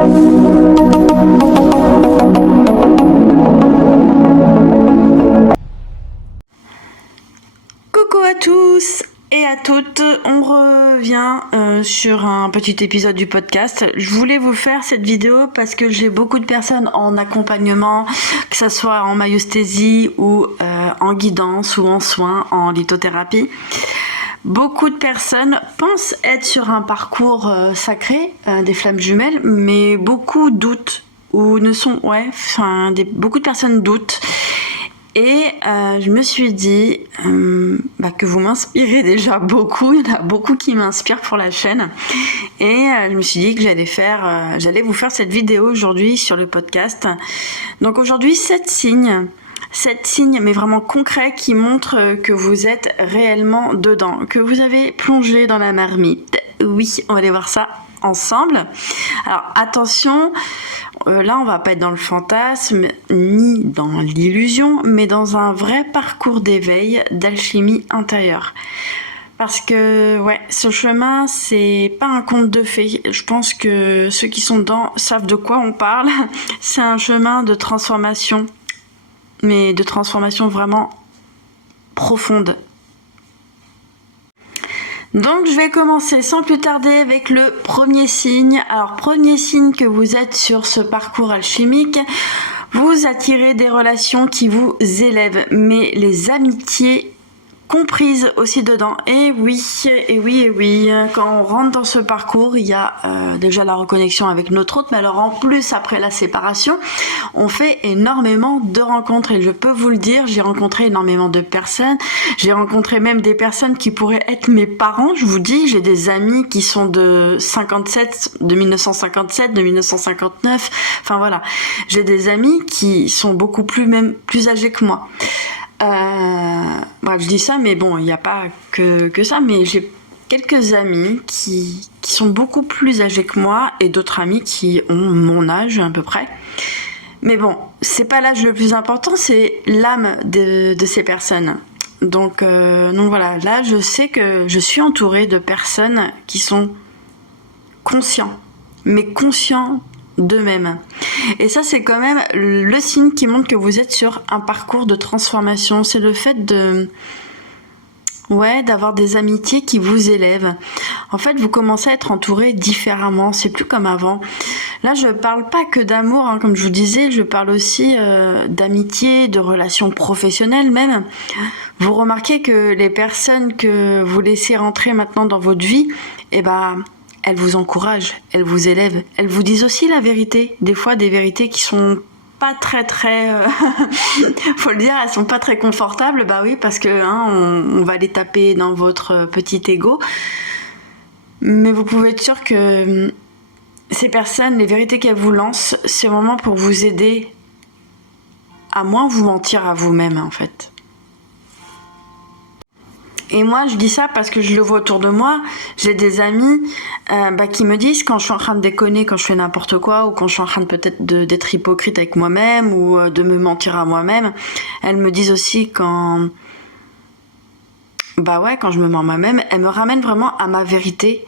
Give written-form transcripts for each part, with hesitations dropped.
Coucou à tous et à toutes, on revient sur un petit épisode du podcast. Je voulais vous faire cette vidéo parce que j'ai beaucoup de personnes en accompagnement, que ce soit en myosthésie ou en guidance ou en soins, en lithothérapie. Beaucoup de personnes pensent être sur un parcours sacré, des flammes jumelles, mais beaucoup doutent ou ne sont... beaucoup de personnes doutent. Et je me suis dit que vous m'inspirez déjà beaucoup, il y en a beaucoup qui m'inspirent pour la chaîne. Et je me suis dit que j'allais vous faire cette vidéo aujourd'hui sur le podcast. Donc aujourd'hui, 7 signes mais vraiment concrets qui montrent que vous êtes réellement dedans, que vous avez plongé dans la marmite. Oui, on va aller voir ça ensemble. Alors attention, là on va pas être dans le fantasme ni dans l'illusion, mais dans un vrai parcours d'éveil, d'alchimie intérieure. Parce que ce chemin, c'est pas un conte de fées. Je pense que ceux qui sont dedans savent de quoi on parle. C'est un chemin de transformation, mais de transformation vraiment profonde. Donc je vais commencer sans plus tarder avec le premier signe. Alors premier signe que vous êtes sur ce parcours alchimique, vous attirez des relations qui vous élèvent, mais les amitiés comprises aussi dedans. Et oui, quand on rentre dans ce parcours, il y a déjà la reconnexion avec notre autre, mais alors en plus, après la séparation, on fait énormément de rencontres, et je peux vous le dire, j'ai rencontré énormément de personnes, j'ai rencontré même des personnes qui pourraient être mes parents, je vous dis, j'ai des amis qui sont de 1957, de 1959, enfin voilà, j'ai des amis qui sont beaucoup plus âgés que moi. Je dis ça, mais bon, il n'y a pas que ça, mais j'ai quelques amis qui sont beaucoup plus âgés que moi et d'autres amis qui ont mon âge à peu près. Mais bon, c'est pas l'âge le plus important, c'est l'âme de ces personnes. Donc voilà, là je sais que je suis entourée de personnes qui sont conscients d'eux-mêmes. Et ça, c'est quand même le signe qui montre que vous êtes sur un parcours de transformation. C'est le fait d'avoir des amitiés qui vous élèvent. En fait, vous commencez à être entouré différemment. C'est plus comme avant. Là, je parle pas que d'amour, hein, comme je vous disais. Je parle aussi d'amitié, de relations professionnelles même. Vous remarquez que les personnes que vous laissez rentrer maintenant dans votre vie, elles vous encouragent, elles vous élèvent, elles vous disent aussi la vérité. Des fois, des vérités qui sont pas très faut le dire, elles sont pas très confortables. Bah oui, parce que on va les taper dans votre petit ego. Mais vous pouvez être sûr que ces personnes, les vérités qu'elles vous lancent, c'est vraiment pour vous aider à moins vous mentir à vous-même, en fait. Et moi, je dis ça parce que je le vois autour de moi. J'ai des amis qui me disent quand je suis en train de déconner, quand je fais n'importe quoi, ou quand je suis en train d'être hypocrite avec moi-même, ou de me mentir à moi-même. Elles me disent aussi quand je me mens à moi-même, elles me ramènent vraiment à ma vérité.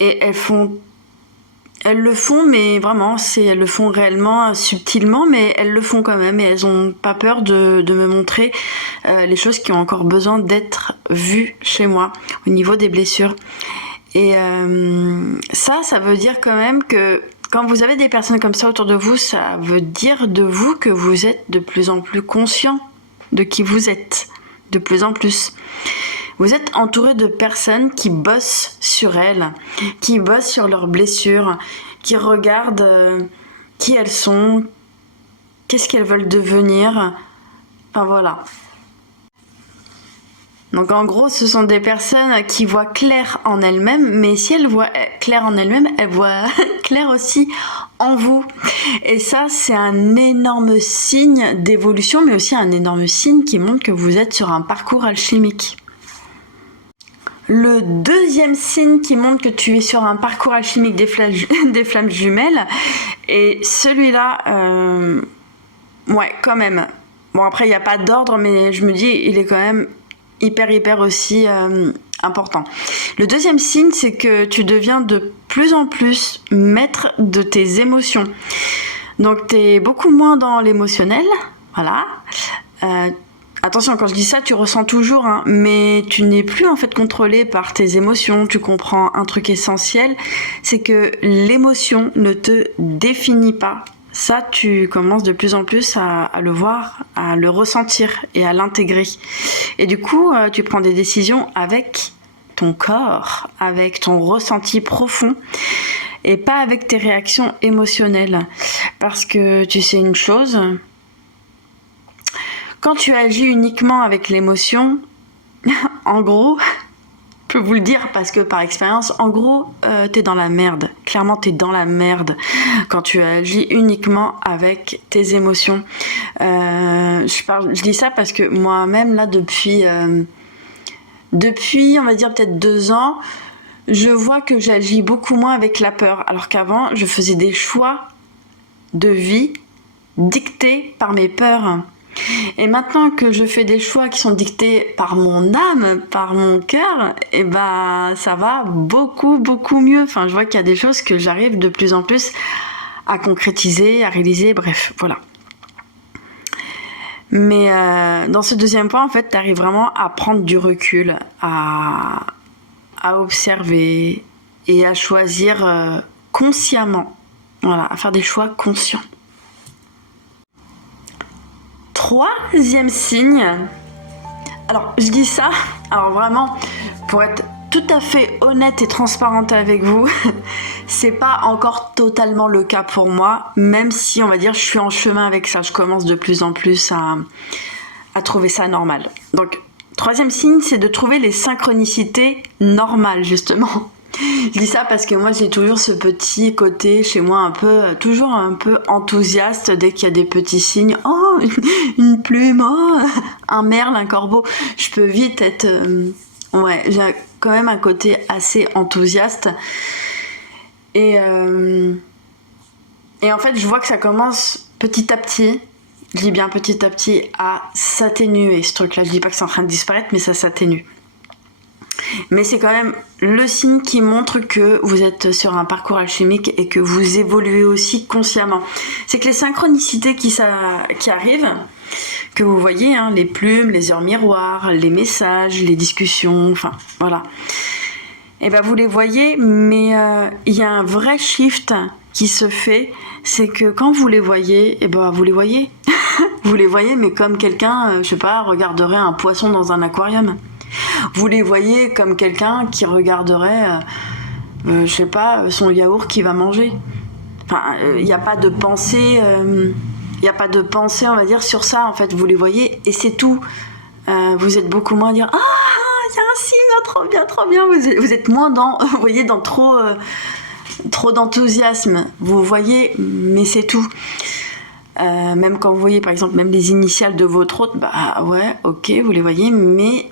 Et elles le font, mais vraiment, elles le font réellement, subtilement, mais elles le font quand même, et elles ont pas peur de me montrer les choses qui ont encore besoin d'être vues chez moi, au niveau des blessures. Et ça veut dire quand même que quand vous avez des personnes comme ça autour de vous, ça veut dire de vous que vous êtes de plus en plus conscient de qui vous êtes, de plus en plus. Vous êtes entouré de personnes qui bossent sur elles, qui bossent sur leurs blessures, qui regardent qui elles sont, qu'est-ce qu'elles veulent devenir. Enfin voilà. Donc en gros, ce sont des personnes qui voient clair en elles-mêmes, mais si elles voient clair en elles-mêmes, elles voient clair aussi en vous. Et ça, c'est un énorme signe d'évolution, mais aussi un énorme signe qui montre que vous êtes sur un parcours alchimique. Le deuxième signe qui montre que tu es sur un parcours alchimique des flammes jumelles, et celui-là, quand même. Bon, après, il n'y a pas d'ordre, mais je me dis, il est quand même hyper aussi important. Le deuxième signe, c'est que tu deviens de plus en plus maître de tes émotions. Donc, tu es beaucoup moins dans l'émotionnel, voilà. Attention, quand je dis ça, tu ressens toujours, hein, mais tu n'es plus en fait contrôlé par tes émotions. Tu comprends un truc essentiel, c'est que l'émotion ne te définit pas. Ça, tu commences de plus en plus à le voir, à le ressentir et à l'intégrer. Et du coup, tu prends des décisions avec ton corps, avec ton ressenti profond et pas avec tes réactions émotionnelles. Parce que tu sais une chose, quand tu agis uniquement avec l'émotion, en gros, je peux vous le dire parce que par expérience, en gros, t'es dans la merde. Clairement, t'es dans la merde quand tu agis uniquement avec tes émotions. Je dis ça parce que moi-même, là, depuis, on va dire peut-être 2 ans, je vois que j'agis beaucoup moins avec la peur. Alors qu'avant, je faisais des choix de vie dictés par mes peurs. Et maintenant que je fais des choix qui sont dictés par mon âme, par mon cœur, et ben ça va beaucoup mieux. Enfin, je vois qu'il y a des choses que j'arrive de plus en plus à concrétiser, à réaliser, bref, voilà. Mais dans ce deuxième point, en fait, tu arrives vraiment à prendre du recul, à observer et à choisir consciemment. Voilà, à faire des choix conscients. Troisième signe, alors je dis ça, alors vraiment pour être tout à fait honnête et transparente avec vous, c'est pas encore totalement le cas pour moi, même si on va dire je suis en chemin avec ça, je commence de plus en plus à trouver ça normal. Donc troisième signe, c'est de trouver les synchronicités normales justement. Je dis ça parce que moi j'ai toujours ce petit côté chez moi toujours un peu enthousiaste dès qu'il y a des petits signes. Oh, une plume, oh, un merle, un corbeau. Je peux vite être... j'ai quand même un côté assez enthousiaste. Et en fait je vois que ça commence petit à petit, je dis bien petit à petit, à s'atténuer ce truc-là. Je dis pas que c'est en train de disparaître, mais ça s'atténue. Mais c'est quand même le signe qui montre que vous êtes sur un parcours alchimique et que vous évoluez aussi consciemment. C'est que les synchronicités qui arrivent, que vous voyez, hein, les plumes, les heures miroirs, les messages, les discussions, enfin voilà. Et ben vous les voyez, mais il y a un vrai shift qui se fait, c'est que quand vous les voyez, et ben vous les voyez. Vous les voyez, mais comme quelqu'un, je sais pas, regarderait un poisson dans un aquarium. Vous les voyez comme quelqu'un qui regarderait, je sais pas, son yaourt qu'il va manger. Enfin, il n'y a pas de pensée, on va dire, sur ça. En fait, vous les voyez et c'est tout. Vous êtes beaucoup moins à dire, il y a un signe, trop bien. Vous êtes moins vous voyez, dans trop d'enthousiasme. Vous voyez, mais c'est tout. Même quand vous voyez par exemple même les initiales de votre hôte, bah ouais, ok, vous les voyez, mais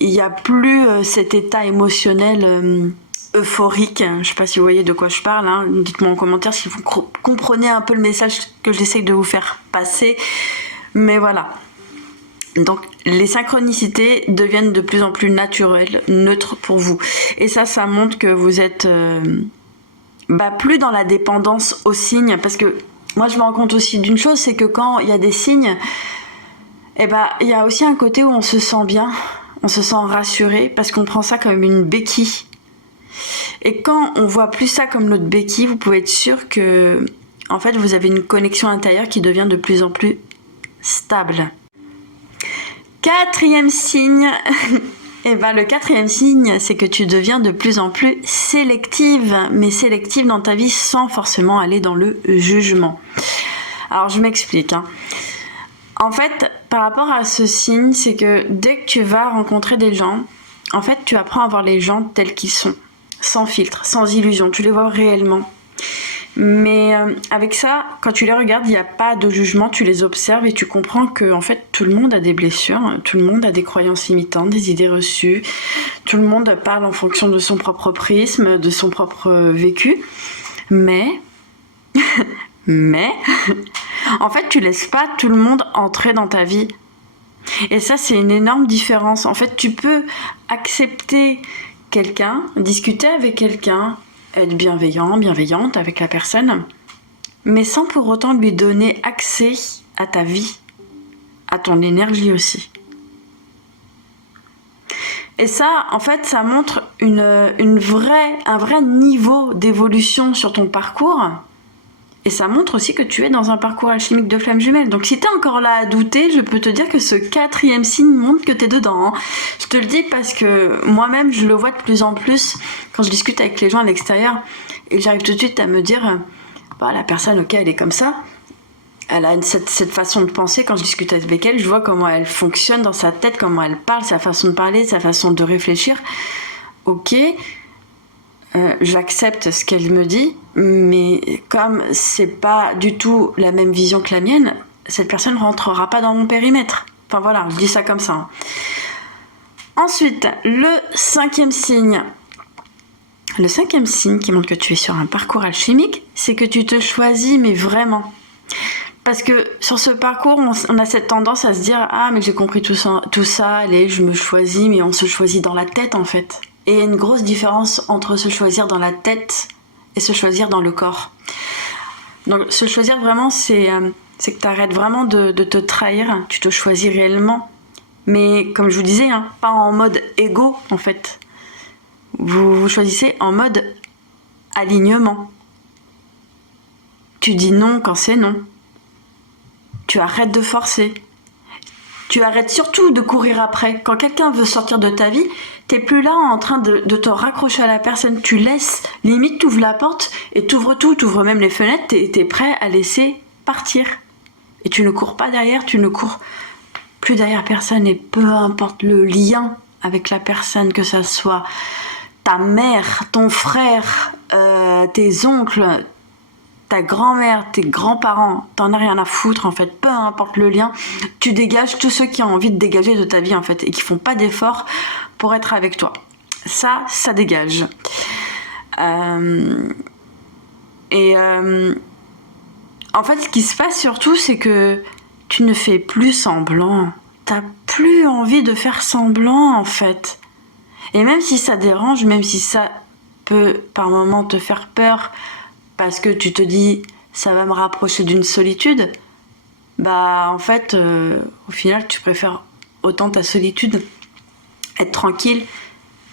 il n'y a plus cet état émotionnel euphorique. Je sais pas si vous voyez de quoi je parle, hein. Dites-moi en commentaire si vous comprenez un peu le message que j'essaye de vous faire passer. Mais voilà. Donc les synchronicités deviennent de plus en plus naturelles, neutres pour vous. Et ça montre que vous êtes plus dans la dépendance aux signes, parce que moi, je me rends compte aussi d'une chose, c'est que quand il y a des signes, il y a aussi un côté où on se sent bien, on se sent rassuré, parce qu'on prend ça comme une béquille. Et quand on voit plus ça comme notre béquille, vous pouvez être sûr que, en fait, vous avez une connexion intérieure qui devient de plus en plus stable. Quatrième signe, le quatrième signe, c'est que tu deviens de plus en plus sélective, mais sélective dans ta vie sans forcément aller dans le jugement. Alors je m'explique. En fait, par rapport à ce signe, c'est que dès que tu vas rencontrer des gens, en fait, tu apprends à voir les gens tels qu'ils sont, sans filtre, sans illusion, tu les vois réellement. Mais avec ça, quand tu les regardes, il n'y a pas de jugement, tu les observes et tu comprends que en fait tout le monde a des blessures, tout le monde a des croyances limitantes, des idées reçues, tout le monde parle en fonction de son propre prisme, de son propre vécu. Mais en fait tu laisses pas tout le monde entrer dans ta vie. Et ça, c'est une énorme différence. En fait, tu peux accepter quelqu'un, discuter avec quelqu'un, être bienveillant, bienveillante avec la personne, mais sans pour autant lui donner accès à ta vie, à ton énergie aussi. Et ça, en fait, ça montre un vrai niveau d'évolution sur ton parcours. Et ça montre aussi que tu es dans un parcours alchimique de flammes jumelles. Donc si tu es encore là à douter, je peux te dire que ce 4e signe montre que tu es dedans. Hein. Je te le dis parce que moi-même, je le vois de plus en plus quand je discute avec les gens à l'extérieur. Et j'arrive tout de suite à me dire, bah, la personne, ok, elle est comme ça. Elle a cette façon de penser. Quand je discute avec elle, je vois comment elle fonctionne dans sa tête, comment elle parle, sa façon de parler, sa façon de réfléchir. Ok, j'accepte ce qu'elle me dit, mais comme c'est pas du tout la même vision que la mienne, cette personne ne rentrera pas dans mon périmètre. Enfin voilà, je dis ça comme ça. Ensuite, le 5e signe. Le 5e signe qui montre que tu es sur un parcours alchimique, c'est que tu te choisis, mais vraiment. Parce que sur ce parcours, on a cette tendance à se dire « Ah, mais j'ai compris tout ça, allez, je me choisis », mais on se choisit dans la tête en fait. Et il y a une grosse différence entre se choisir dans la tête et se choisir dans le corps. Donc se choisir vraiment, c'est que tu arrêtes vraiment de te trahir, tu te choisis réellement. Mais comme je vous disais, hein, pas en mode égo en fait. Vous choisissez en mode alignement. Tu dis non quand c'est non. Tu arrêtes de forcer. Tu arrêtes surtout de courir après. Quand quelqu'un veut sortir de ta vie, t'es plus là en train de te raccrocher à la personne. Tu laisses, limite t'ouvres la porte et t'ouvres tout, t'ouvres même les fenêtres, t'es prêt à laisser partir. Et tu ne cours pas derrière, tu ne cours plus derrière personne. Et peu importe le lien avec la personne, que ça soit ta mère, ton frère, tes oncles, ta grand-mère, tes grands-parents, t'en as rien à foutre en fait, peu importe le lien, tu dégages tous ceux qui ont envie de dégager de ta vie en fait et qui font pas d'efforts pour être avec toi. Ça dégage. En fait, ce qui se passe surtout, c'est que tu ne fais plus semblant. T'as plus envie de faire semblant en fait. Et même si ça dérange, même si ça peut par moments te faire peur, parce que tu te dis ça va me rapprocher d'une solitude, bah en fait au final tu préfères autant ta solitude, être tranquille,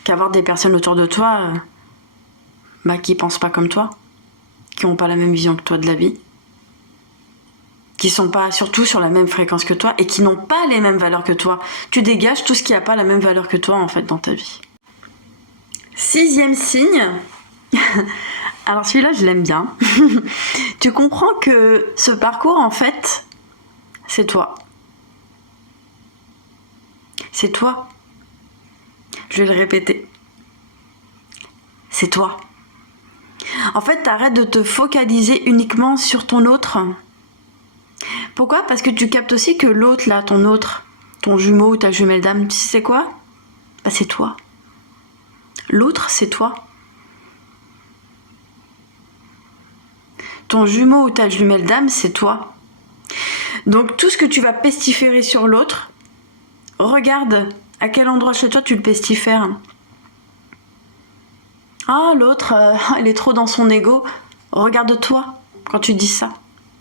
qu'avoir des personnes autour de toi qui pensent pas comme toi, qui ont pas la même vision que toi de la vie, qui sont pas surtout sur la même fréquence que toi et qui n'ont pas les mêmes valeurs que toi. Tu dégages tout ce qui a pas la même valeur que toi en fait dans ta vie. 6e signe. Alors celui-là, je l'aime bien. Tu comprends que ce parcours, en fait, c'est toi. C'est toi. Je vais le répéter. C'est toi. En fait, t'arrêtes de te focaliser uniquement sur ton autre. Pourquoi ? Parce que tu captes aussi que l'autre, là, ton autre, ton jumeau ou ta jumelle d'âme, tu sais c'est quoi ? Bah, c'est toi. L'autre, c'est toi. Ton jumeau ou ta jumelle d'âme, c'est toi. Donc tout ce que tu vas pestiférer sur l'autre, regarde à quel endroit chez toi tu le pestifères. Ah, l'autre, il est trop dans son ego. Regarde-toi quand tu dis ça.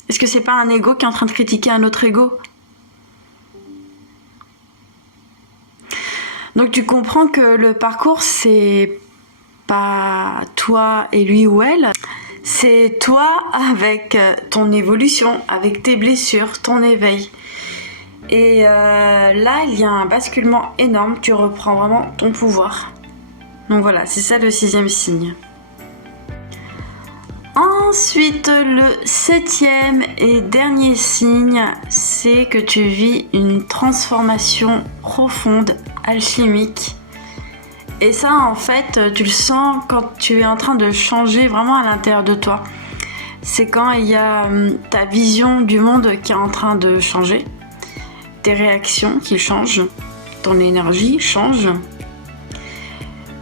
Est-ce que c'est pas un ego qui est en train de critiquer un autre ego ? Donc tu comprends que le parcours, c'est pas toi et lui ou elle. C'est toi avec ton évolution, avec tes blessures, ton éveil. Et là, il y a un basculement énorme. Tu reprends vraiment ton pouvoir. Donc voilà, c'est ça le 6e signe. Ensuite, le 7e et dernier signe, c'est que tu vis une transformation profonde, alchimique. Et ça, en fait, tu le sens quand tu es en train de changer vraiment à l'intérieur de toi. C'est quand il y a ta vision du monde qui est en train de changer, tes réactions qui changent, ton énergie change.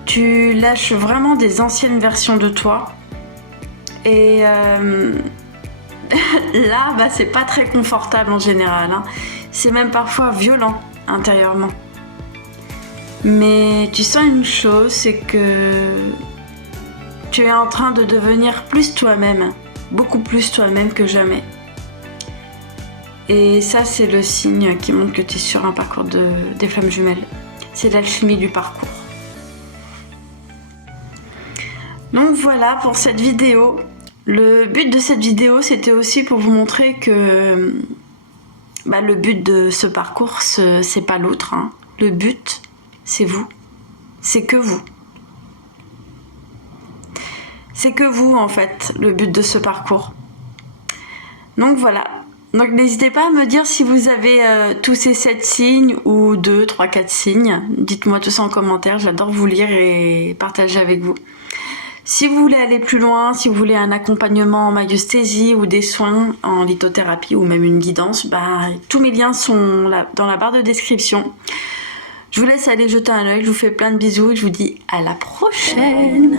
Tu lâches vraiment des anciennes versions de toi. Et là, c'est pas très confortable en général. Hein. C'est même parfois violent. intérieurement. Mais tu sens une chose, c'est que tu es en train de devenir plus toi-même, beaucoup plus toi-même que jamais. Et ça, c'est le signe qui montre que tu es sur un parcours des flammes jumelles. C'est l'alchimie du parcours. Donc voilà pour cette vidéo. Le but de cette vidéo, c'était aussi pour vous montrer que le but de ce parcours, c'est pas l'autre. Hein. Le but, c'est vous. C'est que vous. C'est que vous, en fait, le but de ce parcours. Donc voilà. Donc n'hésitez pas à me dire si vous avez tous ces 7 signes ou 2, 3, 4 signes. Dites-moi tout ça en commentaire, j'adore vous lire et partager avec vous. Si vous voulez aller plus loin, si vous voulez un accompagnement en magnésthésie ou des soins en lithothérapie ou même une guidance, tous mes liens sont là, dans la barre de description. Je vous laisse aller jeter un œil, je vous fais plein de bisous et je vous dis à la prochaine.